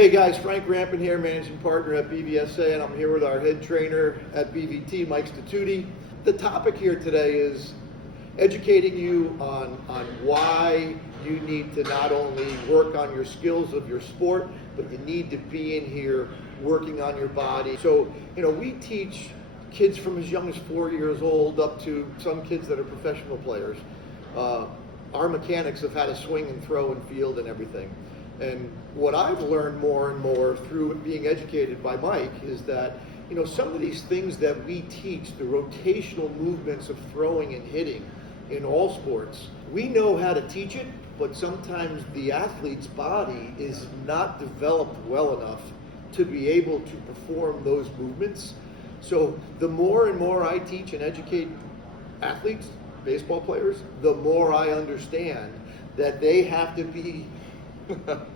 Hey guys, Frank Rampin here, managing partner at BVSA, and I'm here with our head trainer at BVT, Mike Statuti. The topic here today is educating you on why you need to not only work on your skills of your sport, but you need to be in here working on your body. So, we teach kids from as young as 4 years old up to some kids that are professional players. Our mechanics of how to swing and throw and field and everything. And what I've learned more and more through being educated by Mike is that, some of these things that we teach, the rotational movements of throwing and hitting in all sports, we know how to teach it, but sometimes the athlete's body is not developed well enough to be able to perform those movements. So the more and more I teach and educate athletes, baseball players, the more I understand that they have to be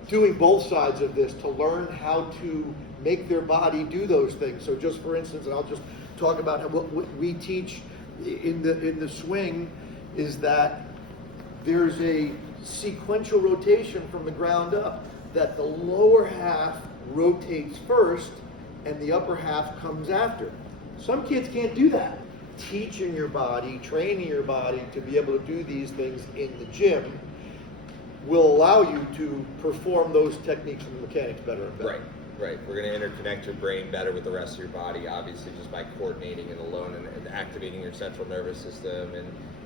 doing both sides of this to learn how to make their body do those things. So just for instance, and I'll just talk about what we teach in the swing is that there's a sequential rotation from the ground up, that the lower half rotates first and the upper half comes after. Some kids can't do that. Teaching your body, training your body to be able to do these things in the gym will allow you to perform those techniques and mechanics better and better. Right. We're going to interconnect your brain better with the rest of your body, obviously, just by coordinating it alone and activating your central nervous system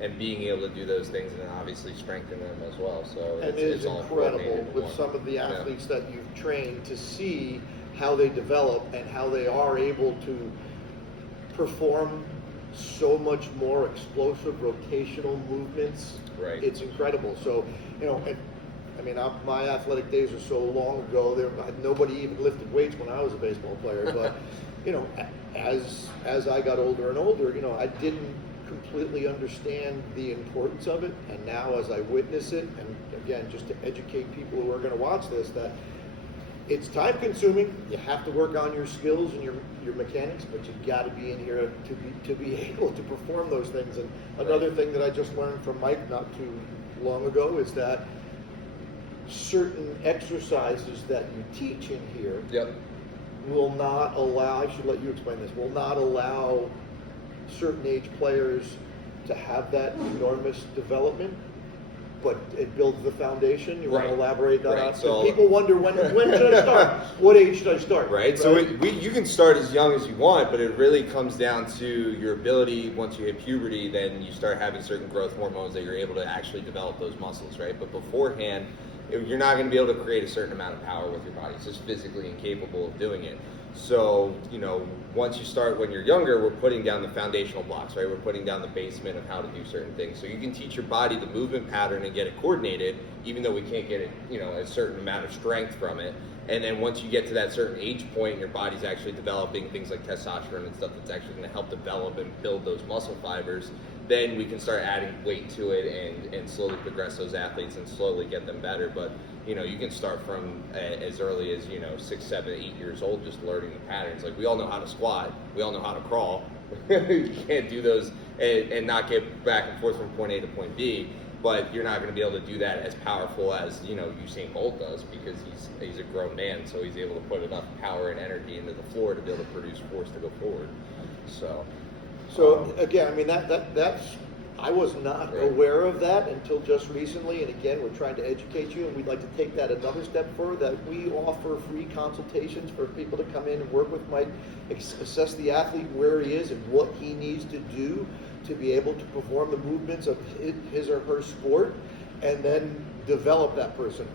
and being able to do those things, and then obviously strengthen them as well. So and it's incredible with some of the athletes that you've trained to see how they develop and how they are able to perform so much more explosive rotational movements. Right. It's incredible. So, my athletic days are so long ago. Nobody even lifted weights when I was a baseball player. But, as I got older and older, I didn't completely understand the importance of it. And now as I witness it, and again, just to educate people who are going to watch this, that it's time consuming. You have to work on your skills and your mechanics, but you've got to be in here to be able to perform those things. And another thing that I just learned from Mike not too long ago is that certain exercises that you teach in here will not allow, I should let you explain this, will not allow certain age players to have that enormous development. But it builds the foundation. You want to elaborate on that? So people wonder when should I start? What age should I start? Right. So you can start as young as you want, but it really comes down to your ability. Once you hit puberty, then you start having certain growth hormones that you're able to actually develop those muscles, right? But beforehand, you're not going to be able to create a certain amount of power with your body. It's just physically incapable of doing it. So, once you start when you're younger, we're putting down the foundational blocks, right? We're putting down the basement of how to do certain things. So you can teach your body the movement pattern and get it coordinated, even though we can't get it, a certain amount of strength from it. And then once you get to that certain age point and your body's actually developing things like testosterone and stuff that's actually going to help develop and build those muscle fibers, then we can start adding weight to it and slowly progress those athletes and slowly get them better. But, you can start from as early as, 6, 7, 8 years old, just learning the patterns. Like, we all know how to squat. We all know how to crawl. You can't do those and not get back and forth from point A to point B. But you're not going to be able to do that as powerful as, Usain Bolt does, because he's a grown man, so he's able to put enough power and energy into the floor to be able to produce force to go forward. So again, that's I was not aware of that until just recently, and again, we're trying to educate you, and we'd like to take that another step further, that we offer free consultations for people to come in and work with Mike, assess the athlete where he is and what he needs to do to be able to perform the movements of his or her sport, and then develop that person.